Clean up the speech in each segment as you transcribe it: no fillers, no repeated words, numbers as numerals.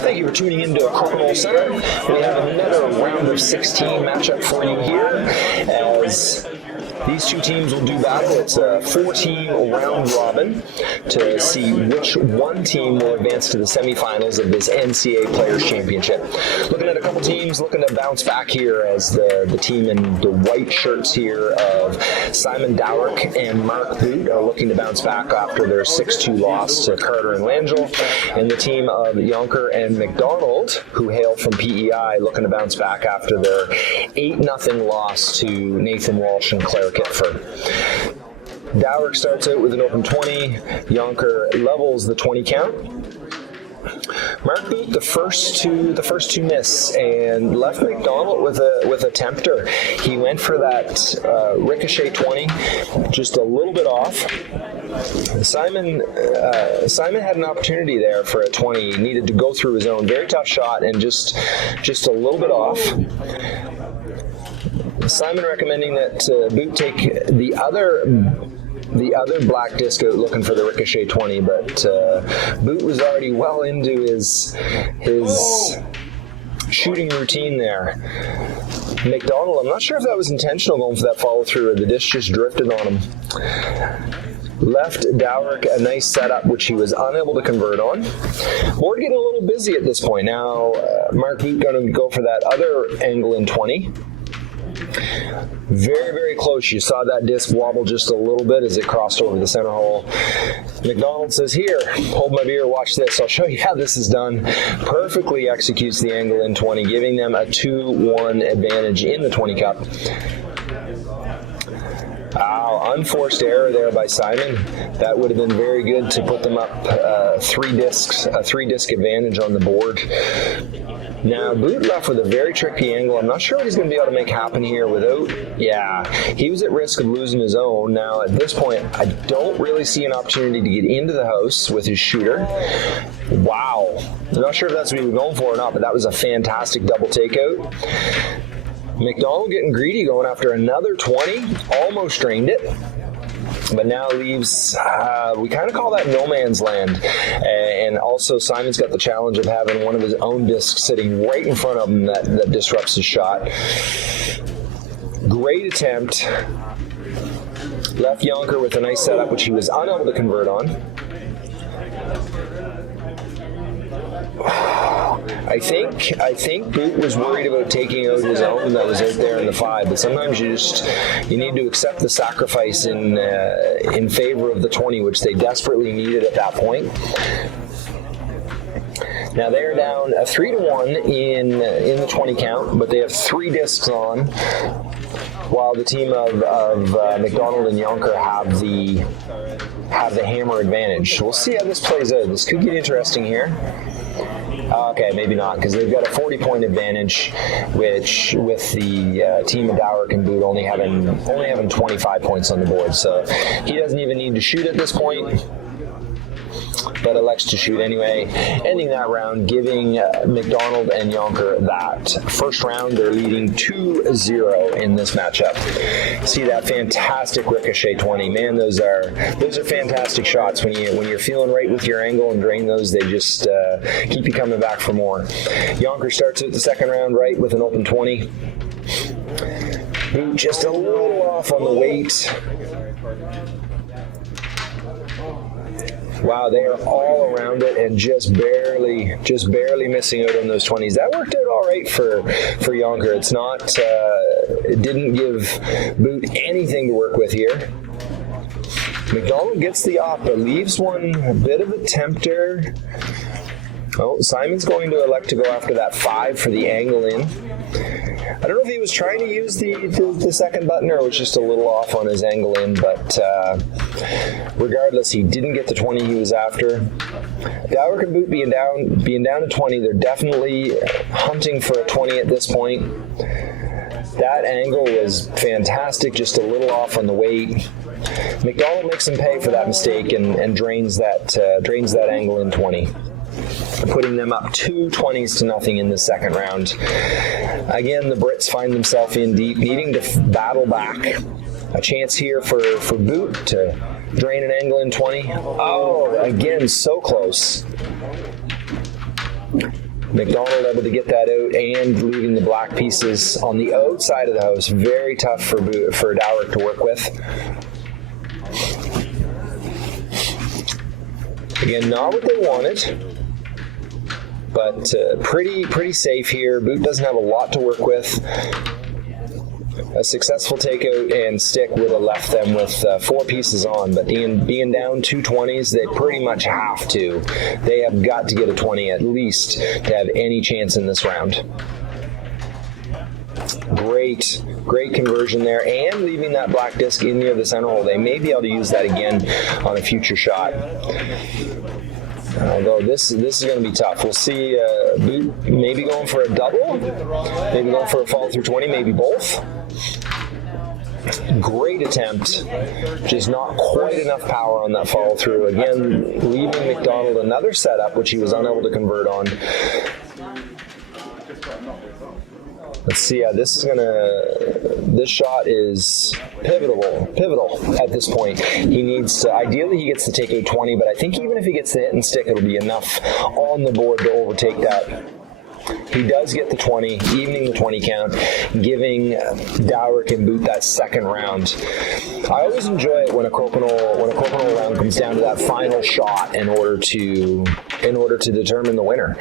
Thank you for tuning in to Crokinole Center. We have another round of 16 matchup for you here as these two teams will do battle. It's a 4-team round robin to see which one team will advance to the semifinals of this NCA Players Championship. Looking at a couple teams looking to bounce back here as the team in the white shirts here of Simon Dowrick and Mark Boot are looking to bounce back after their 6-2 loss to Carter and Langell. And the team of Younker and MacDonald, who hail from PEI, looking to bounce back after their 8-0 loss to Nathan Walsh and Claire Kitfer. Dowrick starts out with an open 20. Younker levels the 20 count. Mark Boot the first two miss and left MacDonald with a tempter. He went for that ricochet 20, just a little bit off. Simon had an opportunity there for a 20. He needed to go through his own very tough shot and just a little bit off. Simon recommending that Boot take the other black disc out looking for the ricochet 20, but Boot was already well into his shooting routine there. MacDonald, I'm not sure if that was intentional going for that follow through or the disc just drifted on him. Left Dowrick a nice setup, which he was unable to convert on. Board getting a little busy at this point. Now, Mark Boot going to go for that other angle in 20. Very, very close. You saw that disc wobble just a little bit as it crossed over the center hole. MacDonald says, here, hold my beer, watch this. I'll show you how this is done. Perfectly executes the angle in 20, giving them a 2-1 advantage in the 20 cup. Wow, unforced error there by Simon. That would have been very good to put them up a 3-disc advantage on the board. Now, Boot left with a very tricky angle. I'm not sure what he's going to be able to make happen here without... Yeah, he was at risk of losing his own. Now, at this point, I don't really see an opportunity to get into the house with his shooter. Wow. I'm not sure if that's what he was going for or not, but that was a fantastic double takeout. MacDonald getting greedy, going after another 20. Almost drained it. But now leaves, we kind of call that no man's land. And also Simon's got the challenge of having one of his own discs sitting right in front of him that disrupts his shot. Great attempt. Left Younker with a nice setup, which he was unable to convert on. I think Boot was worried about taking out his own that was out there in the 5, but sometimes you need to accept the sacrifice in favor of the 20, which they desperately needed at that point. Now they're down a 3-1 in the 20 count, but they have 3 discs on, while the team of MacDonald and Younker have the hammer advantage. So we'll see how this plays out. This could get interesting here. Okay, maybe not, because they've got a 40-point advantage, which with the team of Dowrick and Boot only having 25 points on the board. So he doesn't even need to shoot at this point, but elects to shoot anyway, ending that round, giving MacDonald and Younker that first round. They're leading 2-0 in this matchup. See that fantastic ricochet 20. Man, those are fantastic shots. When you're feeling right with your angle and drain those, they just keep you coming back for more. Younker starts out the second round right with an open 20. Boot just a little off on the weight. Wow, they are all around it and just barely missing out on those 20s. That worked out all right for Younker. It's not, it didn't give Boot anything to work with here. MacDonald gets the op, but leaves one a bit of a tempter. Oh, Simon's going to elect to go after that 5 for the angle in. I don't know if he was trying to use the second button or it was just a little off on his angle in, but regardless, he didn't get the 20 he was after. Dowrick and Boot being down to 20, they're definitely hunting for a 20 at this point. That angle was fantastic, just a little off on the weight. MacDonald makes him pay for that mistake and drains that angle in 20. Putting them up 2 20s to nothing in the second round. Again, the Brits find themselves in deep, needing to battle back. A chance here for Boot to drain an angle in 20. Oh, again, so close. MacDonald able to get that out and leaving the black pieces on the outside of the house. Very tough for Dowrick to work with. Again, not what they wanted, but pretty safe here. Boot doesn't have a lot to work with. A successful takeout and stick would have left them with 4 pieces on, but being down 2 20s, they pretty much have to. They have got to get a 20 at least to have any chance in this round. Great conversion there, and leaving that black disc in near the center hole. They may be able to use that again on a future shot. Although this is going to be tough. We'll see Boot maybe going for a double, maybe going for a follow through 20, maybe both. Great attempt, just not quite enough power on that follow through. Again, leaving MacDonald another setup, which he was unable to convert on. Let's see how this is this shot is pivotal at this point. He needs to, ideally he gets to take a 20, but I think even if he gets the hit and stick, it'll be enough on the board to overtake that. He does get the 20, evening the 20 count, giving Dowrick and Boot that second round. I always enjoy it when a Crokinole round comes down to that final shot in order to determine the winner.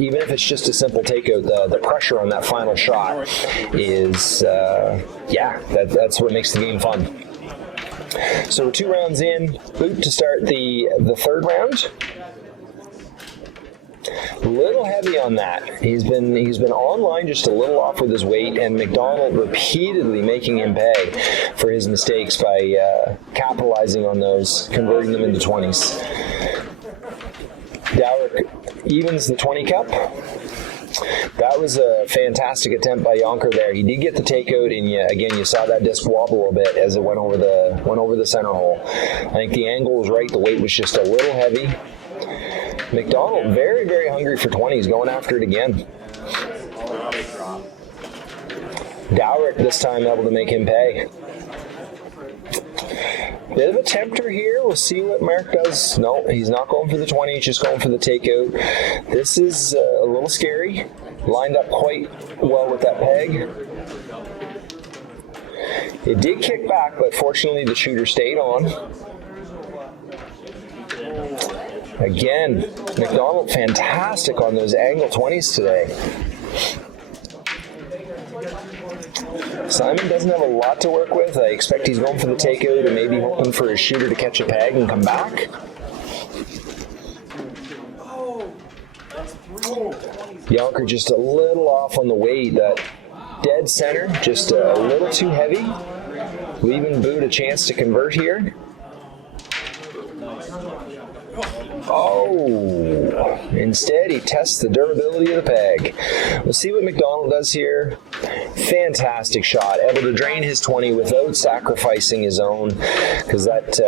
Even if it's just a simple takeout, the pressure on that final shot is, that's what makes the game fun. So we're 2 rounds in. Boot to start the third round. A little heavy on that. He's been online just a little off with his weight, and MacDonald repeatedly making him pay for his mistakes by capitalizing on those, converting them into 20s. Dowrick evens the 20 cup. That was a fantastic attempt by Younker there. He did get the takeout, and you saw that disc wobble a little bit as it went over the center hole. I think the angle was right. The weight was just a little heavy. MacDonald very, very hungry for 20s, going after it again. Dowrick this time able to make him pay. Bit of a tempter here. We'll see what Mark does. No, he's not going for the 20. He's just going for the takeout. This is a little scary. Lined up quite well with that peg. It did kick back, but fortunately the shooter stayed on. Again, MacDonald fantastic on those angle 20s today. Simon doesn't have a lot to work with. I expect he's going for the takeout and maybe hoping for his shooter to catch a peg and come back. Younker just a little off on the weight. That dead center, just a little too heavy. Leaving Boot a chance to convert here. Oh, instead he tests the durability of the peg. We'll see what MacDonald does here. Fantastic shot, able to drain his 20 without sacrificing his own, because that,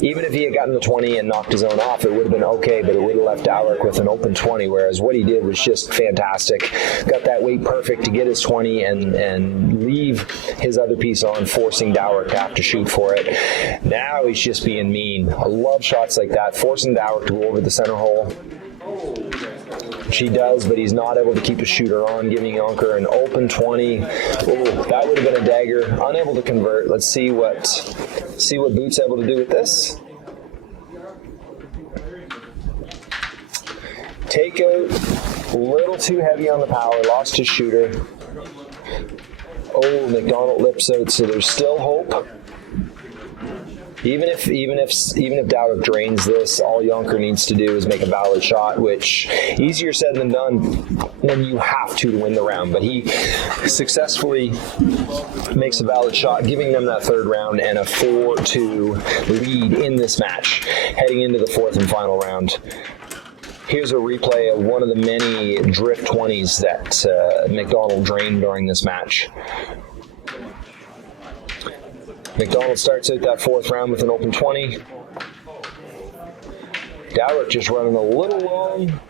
even if he had gotten the 20 and knocked his own off, it would have been okay, but it would have left Dowrick with an open 20, whereas what he did was just fantastic. Got that weight perfect to get his 20 and leave his other piece on, forcing Dowrick to have to shoot for it. Now he's just being mean. I love shots like that, forcing Dowrick to go over the center hole. She does, but he's not able to keep a shooter on, giving Younker an open 20. Oh, that would have been a dagger. Unable to convert. Let's see what Boot's able to do with this. Takeout, a little too heavy on the power, lost his shooter. Oh, MacDonald lips out, so there's still hope. Even if Dowrick drains this, all Younker needs to do is make a valid shot, which easier said than done when you have to win the round. But he successfully makes a valid shot, giving them that third round and a 4-2 lead in this match, heading into the fourth and final round. Here's a replay of one of the many drift 20s that MacDonald drained during this match. MacDonald starts out that fourth round with an open 20. Dowrick just running a little long.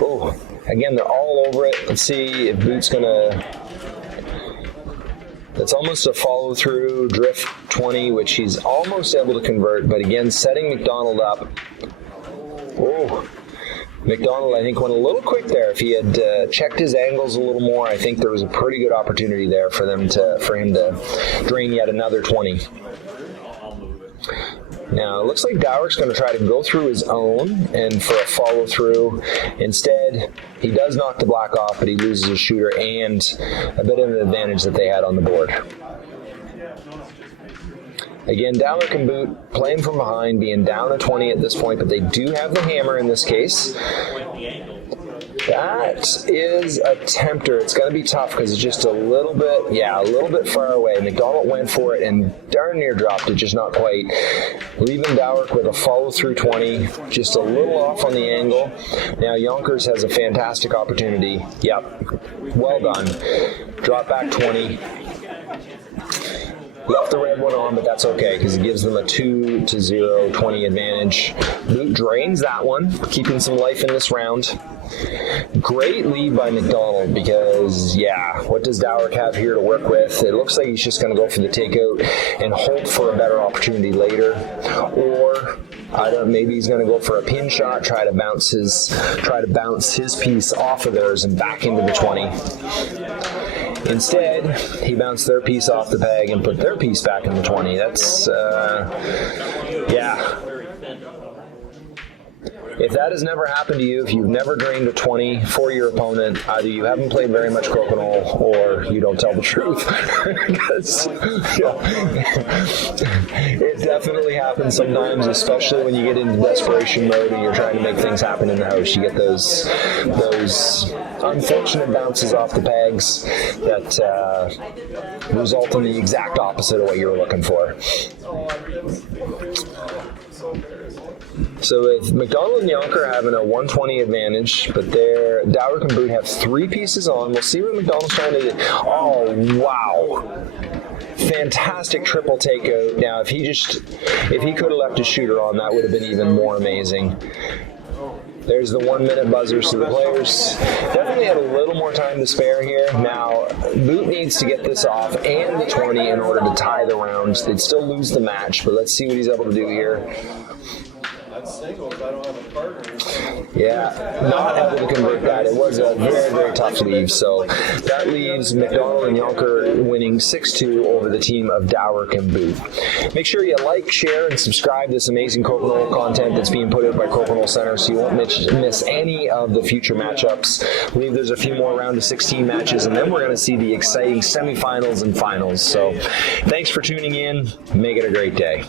Oh, again, they're all over it. Let's see if Boot's gonna... It's almost a follow-through drift 20, which he's almost able to convert, but again, setting MacDonald up. Oh, MacDonald, I think, went a little quick there. If he had checked his angles a little more, I think there was a pretty good opportunity there for him to drain yet another 20. Now, it looks like Dowrick's going to try to go through his own and for a follow-through. Instead, he does knock the black off, but he loses a shooter and a bit of an advantage that they had on the board. Again, Dowrick and Boot playing from behind, being down a 20 at this point, but they do have the hammer in this case. That is a tempter. It's going to be tough because it's just a little bit far away. MacDonald went for it and darn near dropped it, just not quite. Leaving Dowrick with a follow-through 20, just a little off on the angle. Now Younker's has a fantastic opportunity. Yep, well done. Drop back 20. Left the red one on, but that's okay because it gives them a 2-0 20 advantage. Boot drains that one, keeping some life in this round. Great lead by MacDonald because, what does Dowrick have here to work with? It looks like he's just going to go for the takeout and hope for a better opportunity later. Or, maybe he's going to go for a pin shot, try to bounce his piece off of theirs and back into the 20. Instead, he bounced their piece off the peg and put their piece back in the 20. That's, If that has never happened to you, if you've never drained a 20 for your opponent, either you haven't played very much Crokinole or you don't tell the truth. Because it definitely happens sometimes, especially when you get into desperation mode and you're trying to make things happen in the house. You get those unfortunate bounces off the pegs that result in the exact opposite of what you were looking for. So with MacDonald and Younker having a 120 advantage, but Dowrick and Boot have 3 pieces on. We'll see what MacDonald's trying to do. Oh, wow. Fantastic triple takeout. Now, if he could have left a shooter on, that would have been even more amazing. There's the 1-minute buzzer, so the players definitely had a little more time to spare here. Now, Boot needs to get this off and the 20 in order to tie the round. They'd still lose the match, but let's see what he's able to do here. Yeah, not able to convert that. It was a very, very tough leave. So that leaves MacDonald and Younker winning 6-2 over the team of Dowrick and Boot. Make sure you like, share, and subscribe to this amazing Crokinole content that's being put out by Crokinole Center so you won't miss any of the future matchups. I believe there's a few more round of 16 matches, and then we're going to see the exciting semifinals and finals. So thanks for tuning in. Make it a great day.